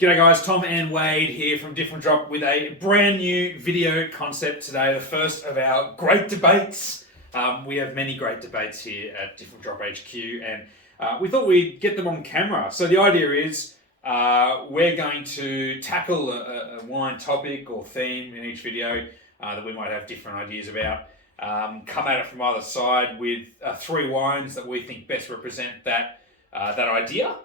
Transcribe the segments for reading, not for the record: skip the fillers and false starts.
G'day guys, Tom and Wade here from Different Drop with a brand new video concept today, the first of our great debates. We have many great debates here at Different Drop HQ and we thought we'd get them on camera. So the idea is we're going to tackle a wine topic or theme in each video that we might have different ideas about. Come at it from either side with three wines that we think best represent that idea.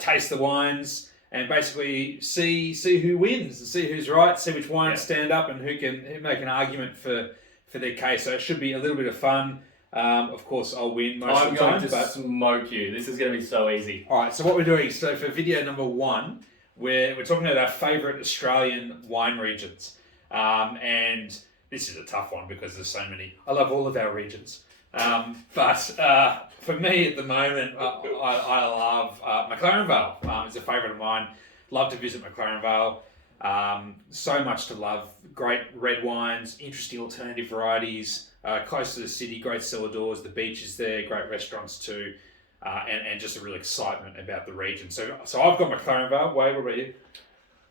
Taste the wines and basically see who wins and see who's right, see which wines stand up and who make an argument for their case. So it should be a little bit of fun. Of course, I'll win most of the time. I'm going to smoke you. This is going to be so easy. All right, so what we're doing, so for video number one, we're talking about our favourite Australian wine regions. And this is a tough one because there's so many. I love all of our regions. But for me at the moment, I love McLaren Vale. It's a favourite of mine. Love to visit McLaren Vale. So much to love. Great red wines, interesting alternative varieties, close to the city, great cellar doors, the beaches there, great restaurants too, and just a real excitement about the region. So I've got McLaren Vale. Wade, what about you?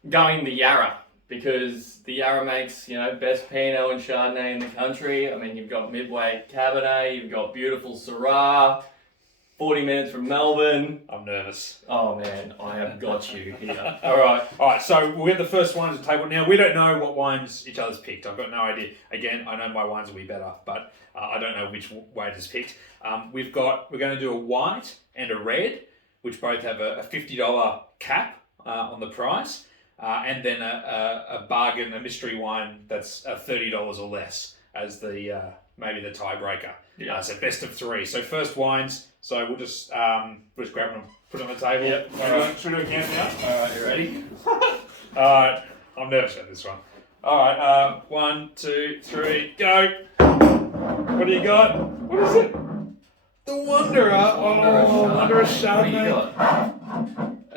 Going the Yarra, because the Yarra makes, best Pinot and Chardonnay in the country. I mean, you've got Midway Cabernet, you've got beautiful Syrah, 40 minutes from Melbourne. I'm nervous. Oh man, I have got you here. All right. So we'll get the first wines at the table. Now, we don't know what wines each other's picked. I've got no idea. Again, I know my wines will be better, but I don't know which Wade has picked. We're going to do a white and a red, which both have a $50 cap on the price. And then a bargain, a mystery wine that's $30 or less as the maybe the tiebreaker. Yeah. So best of three. So first wines. So we'll just grab them, put them on the table. Yep. Should we do a countdown? All right, you ready? All right. I'm nervous about this one. All right. 1, 2, 3, go. What do you got? What is it? The Wanderer. Wanderer Chardonnay. What do you got?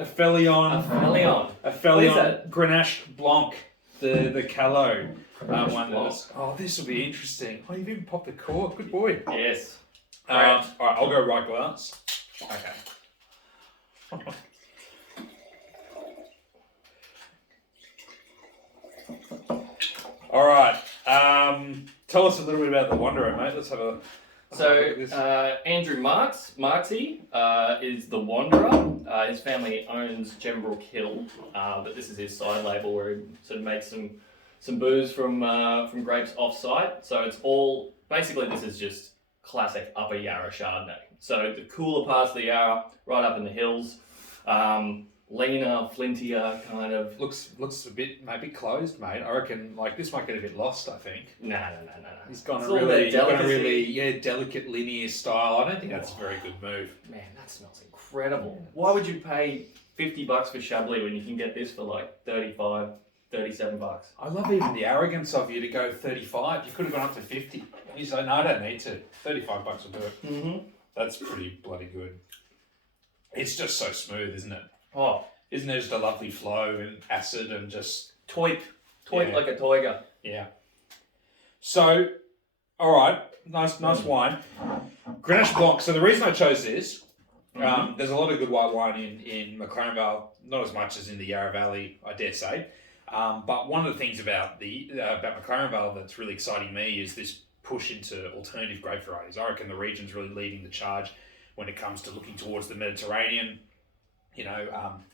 Aphelion. Aphelion Grenache Blanc, the Calot one. Blanc. This will be interesting. Oh, you've even popped the cork. Good boy. Yes. All right, I'll go right glass. Okay. All right. Tell us a little bit about the Wanderer, mate. Let's have a. So, Andrew Marksy is the Wanderer. His family owns Gembrook Hill, but this is his side label where he sort of makes some booze from grapes off-site. So it's all, basically this is just classic Upper Yarra Chardonnay. So the cooler parts of the Yarra, right up in the hills, leaner, flintier kind of. Looks a bit maybe closed, mate. I reckon this might get a bit lost. I think. No. He's gone It's a all really, that delicacy. delicate linear style. I don't think that's a very good move. Man, that smells incredible. Why would you pay $50 for Chablis when you can get this for like $35, $37? I love even the arrogance of you to go 35. You could have gone up to 50. You say, no, I don't need to. $35 will do it. Mm-hmm. That's pretty bloody good. It's just so smooth, isn't it? Oh, isn't there just a lovely flow and acid and just... toit like a toiga. Yeah. So, all right, nice wine. Grenache Blanc. So the reason I chose this, there's a lot of good white wine in McLaren Vale, not as much as in the Yarra Valley, I dare say. But one of the things about McLaren Vale that's really exciting me is this push into alternative grape varieties. I reckon the region's really leading the charge when it comes to looking towards the Mediterranean.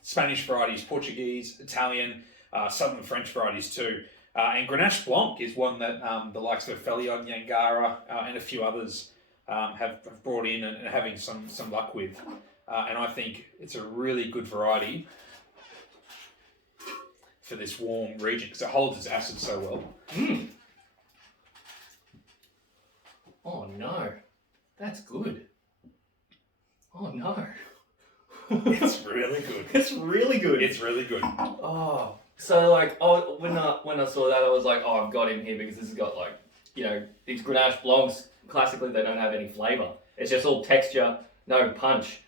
Spanish varieties, Portuguese, Italian, southern French varieties too. And Grenache Blanc is one that the likes of Aphelion, Yangara, and a few others have brought in and having some luck with. And I think it's a really good variety for this warm region because it holds its acid so well. Mm. Oh no, that's good. Oh no. It's really good. It's really good. It's really good. Oh, so when I saw that, I was like, oh, I've got him here because this has got these Grenache Blancs. Classically, they don't have any flavour. It's just all texture, no punch.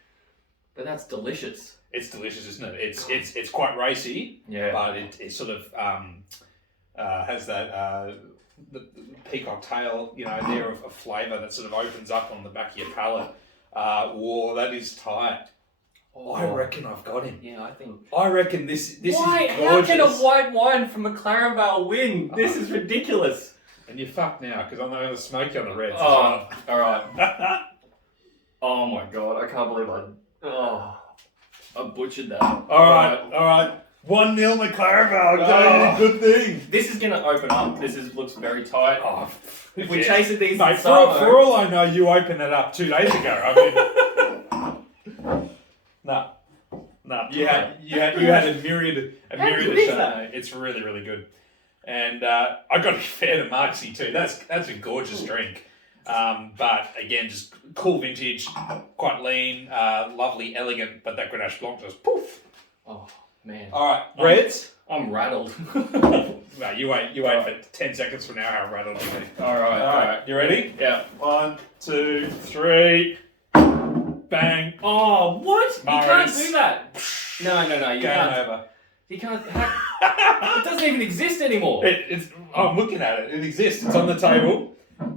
But that's delicious. It's delicious, isn't it? It's quite racy. Yeah. But it sort of has that the peacock tail, there of flavour that sort of opens up on the back of your palate. Whoa, that is tight. Oh, I reckon I've got him. Yeah, I think. I reckon this Why? is How gorgeous. can a white wine from McLaren Vale win? This is ridiculous. And you're fucked now because I'm going to smoke you on the reds. Oh, all right. Oh my god, I can't believe I butchered that. All right. 1-0 McLaren Vale. Oh. Good thing. This is gonna open up. Looks very tight. Oh, If we chase it these, mate, for all I know, you opened it up 2 days ago. I mean, nah. You had a myriad of shots. It's really, really good. And I got to be fair to Marksy too. That's a gorgeous drink. But again, just cool vintage, quite lean, lovely, elegant. But that Grenache Blanc just poof. Oh man! All right, reds. I'm rattled. No, you wait for 10 seconds from now. How rattled you be? All right. You ready? Yeah. 1, 2, 3. Bang. Oh, what? Marius. You can't do that. No. You Game can't. over. You can't. It doesn't even exist anymore. I'm looking at it. It exists. It's on the table.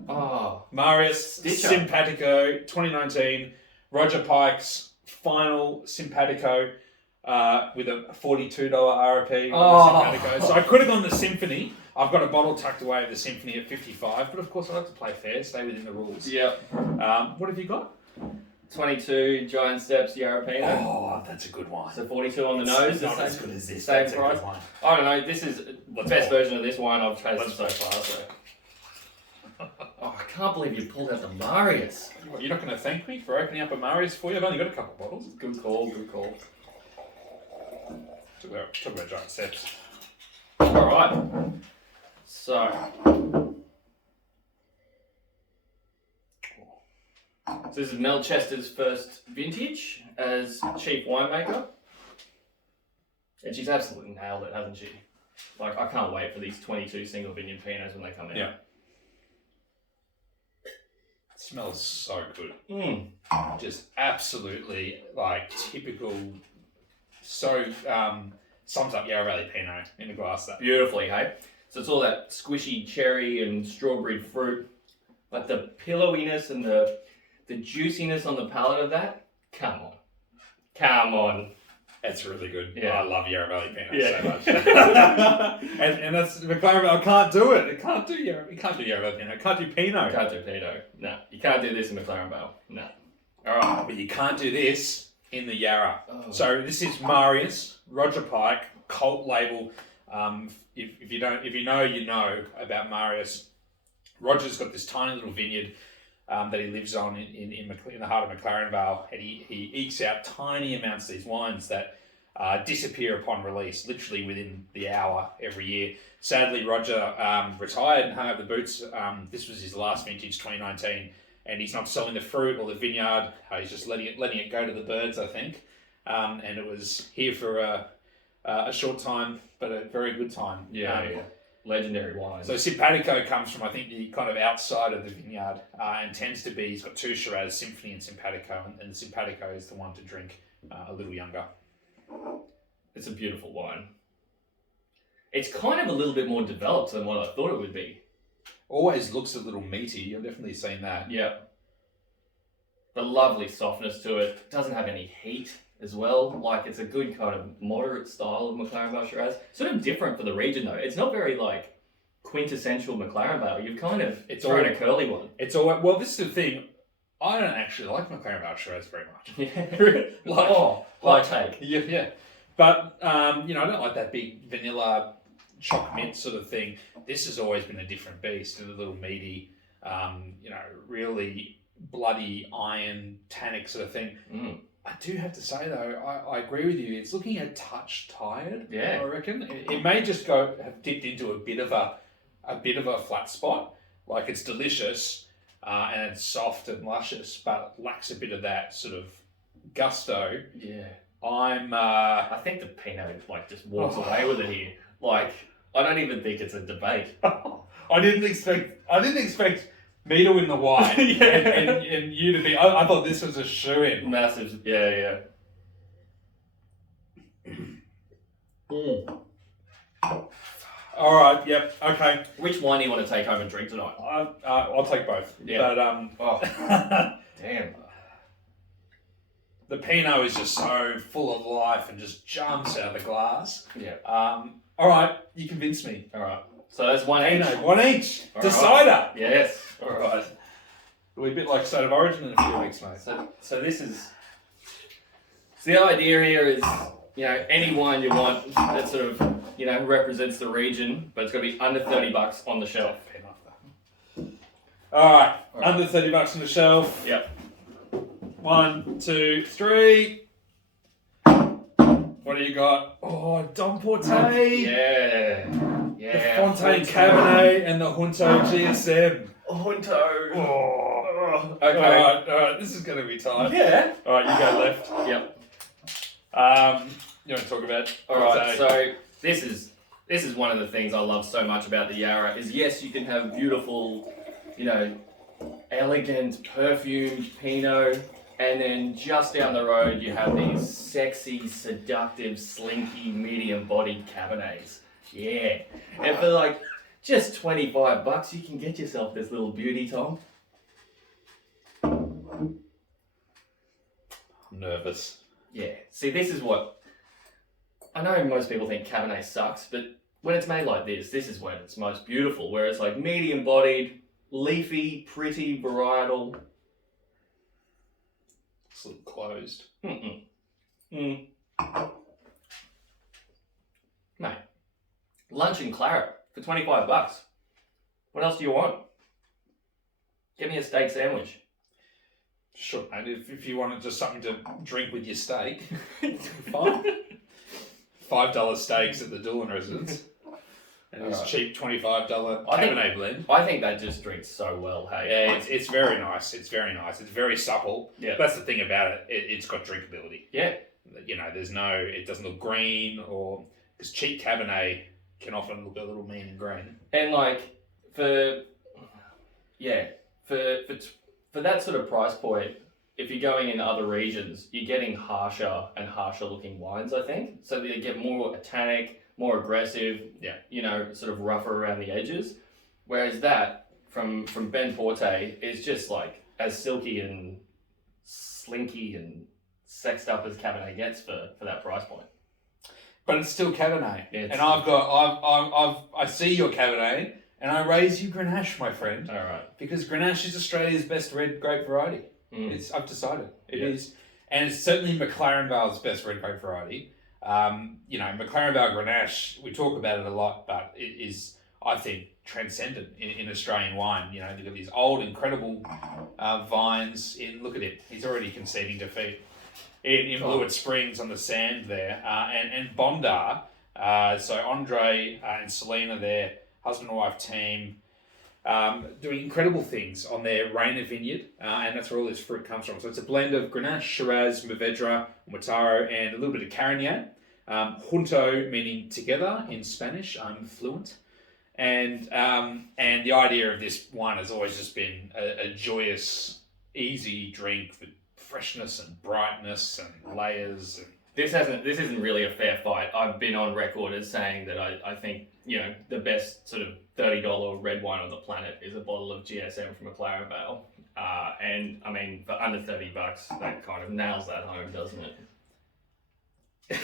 Oh. Marius Stitcher. Simpatico 2019. Roger Pike's final Simpatico with a $42 RRP on the Simpatico. So I could have gone the Symphony. I've got a bottle tucked away of the Symphony at 55, but of course I like to play fair, stay within the rules. Yeah. What have you got? 22 Giant Steps Yarra Valley. Oh, that's a good one. So 42 on the nose. It's not as good as this. Same That's a price. good one. I don't know. This is the best version of this wine I've tasted so far. So. Oh, I can't believe you pulled out the Marius. You're not going to thank me for opening up a Marius for you? I've only got a couple bottles. Good call. Talk about Giant Steps. All right. So this is Mel Chester's first vintage as chief winemaker. And she's absolutely nailed it, hasn't she? Like, I can't wait for these 22 single vineyard Pinots when they come in. Yeah. It smells so good. Just absolutely, like, typical, so, sums up Yarra Valley Pinot in a glass. That Beautifully, hey? So it's all that squishy cherry and strawberry fruit. But the pillowiness and the juiciness on the palate of that, come on. That's really good. Yeah. I love Yarra Valley Pinot so much. and that's McLaren. I can't do it. I can't do Yarra Valley Pinot. I can't do Pinot. Can't do Pinot. No, you can't do this in McLaren Vale. No. All right. But you can't do this in the Yarra. Oh. So this is Marius, Roger Pike, cult label. If you know, you know about Marius. Roger's got this tiny little vineyard that he lives on in the heart of McLaren Vale, and he ekes out tiny amounts of these wines that disappear upon release, literally within the hour every year. Sadly, Roger retired and hung up the boots. This was his last vintage, 2019, and he's not selling the fruit or the vineyard. He's just letting it go to the birds, I think. And it was here for a short time, but a very good time. Yeah. Legendary wine. So Simpatico comes from, I think, the kind of outside of the vineyard and tends to be, he's got 2 Shiraz, Symphony and Simpatico, and the Simpatico is the one to drink a little younger. It's a beautiful wine. It's kind of a little bit more developed than what I thought it would be. Always looks a little meaty, I've definitely seen that. Yeah. The lovely softness to it. Doesn't have any heat as well. Like, it's a good kind of moderate style of McLaren Vale Shiraz. Sort of different for the region though. It's not very like quintessential McLaren Vale. You've kind of thrown a curly one. It's all well. This is the thing. I don't actually like McLaren Vale Shiraz very much. Yeah. Hot take. Yeah. But I don't like that big vanilla choc mint sort of thing. This has always been a different beast. A little meaty, really bloody iron tannic sort of thing. I do have to say though, I agree with you. It's looking a touch tired. Yeah. I reckon it may just have dipped into a bit of a flat spot. Like, it's delicious and it's soft and luscious, but lacks a bit of that sort of gusto. Yeah. I think the Pinot just walks away with it here. Like, I don't even think it's a debate. I didn't expect me to win the white and you to be. I thought this was a shoe-in. Massive. Yeah. All right. Yep. Okay. Which wine do you want to take home and drink tonight? I'll take both. Yeah. But Oh, damn. The Pinot is just so full of life and just jumps out of the glass. Yeah. All right, you convinced me. All right. So that's one each. Pinot, one each. All Decider. Right. Yes. All right. We're a bit like State of Origin in a few weeks, mate. So this is. So the idea here is, any wine you want that sort of, represents the region, but it's got to be under $30 on the shelf. All right, under $30 on the shelf. Yep. 1, 2, 3. What do you got? Oh, Dom Portet. Yeah. The Fontaine Cabernet and the Junto GSM. Junto. Oh. Okay. All right. This is going to be tight. Yeah. All right, you go left. Yep. You want to talk about? All right. So this is one of the things I love so much about the Yarra is yes, you can have beautiful, elegant perfumed Pinot, and then just down the road you have these sexy, seductive, slinky, medium-bodied Cabernets. Yeah, and for like just $25, you can get yourself this little beauty, Tom. I'm nervous. Yeah. See, this is what I know. Most people think Cabernet sucks, but when it's made like this is when it's most beautiful. Where it's like medium-bodied, leafy, pretty, varietal. It's a little closed. Mate, lunch and claret for $25. What else do you want? Get me a steak sandwich. Sure, mate. If you wanted just something to drink with your steak, fine. $5 steaks at the Doolan residence. And this cheap $25 Cabernet blend. I think that just drinks so well, hey? Yeah, it's very nice. It's very nice. It's very supple. Yeah. That's the thing about it. It's got drinkability. Yeah. It doesn't look green because cheap Cabernet can often look a little mean and green. And like, for that sort of price point, if you're going in other regions, you're getting harsher and harsher looking wines, I think. So they get more tannic, more aggressive, sort of rougher around the edges. Whereas that, from Ben Portet, is just like as silky and slinky and sexed up as Cabernet gets for that price point. But it's still Cabernet. Yeah, and I see your Cabernet and I raise you Grenache, my friend. All right. Because Grenache is Australia's best red grape variety. I've decided. It is. And it's certainly McLaren Vale's best red grape variety. McLaren Vale Grenache, we talk about it a lot, but it is, I think, transcendent in Australian wine. You've got these old, incredible vines. Look at it. He's already conceding defeat. In Blewett Springs on the sand there. And Bondar, so Andre and Selena, their husband and wife team, doing incredible things on their Rainer vineyard, and that's where all this fruit comes from. So it's a blend of Grenache, Shiraz, Mourvedre, Motaro, and a little bit of Carignan. Junto meaning together in Spanish. I'm fluent. And the idea of this wine has always just been a joyous, easy drink with freshness and brightness and layers. And This isn't really a fair fight. I've been on record as saying that I think the best sort of $30 red wine on the planet is a bottle of GSM from McLaren Vale, and I mean for under $30, that kind of nails that home, doesn't it?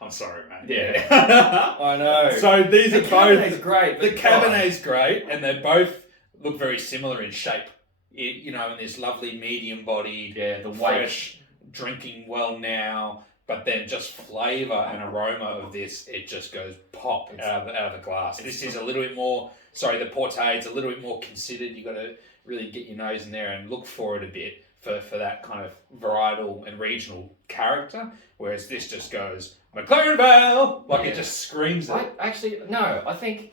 I'm sorry, mate. Yeah, I know. So these are both. Cabernet's great. The Cabernet's great, and they both look very similar in shape. In this lovely medium-bodied, the fresh, drinking well now, but then just flavour and aroma of this, it just goes pop out of the glass. This is a little bit more. Sorry, the Portet's a little bit more considered. You got to really get your nose in there and look for it a bit for that kind of varietal and regional character. Whereas this just goes McLaren Vale, it just screams it. I think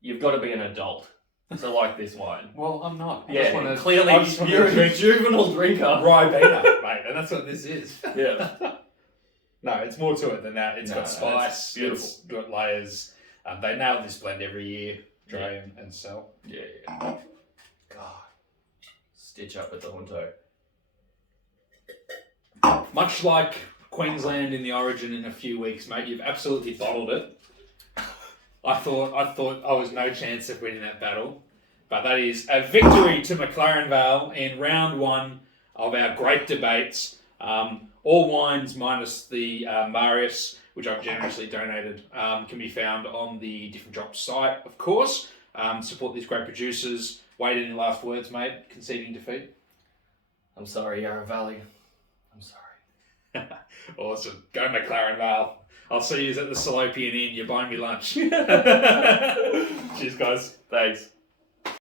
you've got to be an adult to like this wine. Well, I'm not. Clearly you're a juvenile drinker. Ribena, mate, and that's what this is. Yeah. No, it's more to it than that. It's got spice. It's beautiful. It's got layers. They nail this blend every year, Dre and sell. Yeah. God. Stitch up with the Junto. Much like Queensland in the Origin in a few weeks, mate, you've absolutely bottled it. I thought I was no chance of winning that battle. But that is a victory to McLaren Vale in round 1 of our great debates. All wines minus the Marius, which I've generously donated, can be found on the Different Drop site, of course. Support these great producers. Wade, any last words, mate? Conceding defeat? I'm sorry, Yarra Valley. I'm sorry. Awesome. Go McLaren Vale. I'll see you at the Salopian Inn. You're buying me lunch. Cheers, guys. Thanks.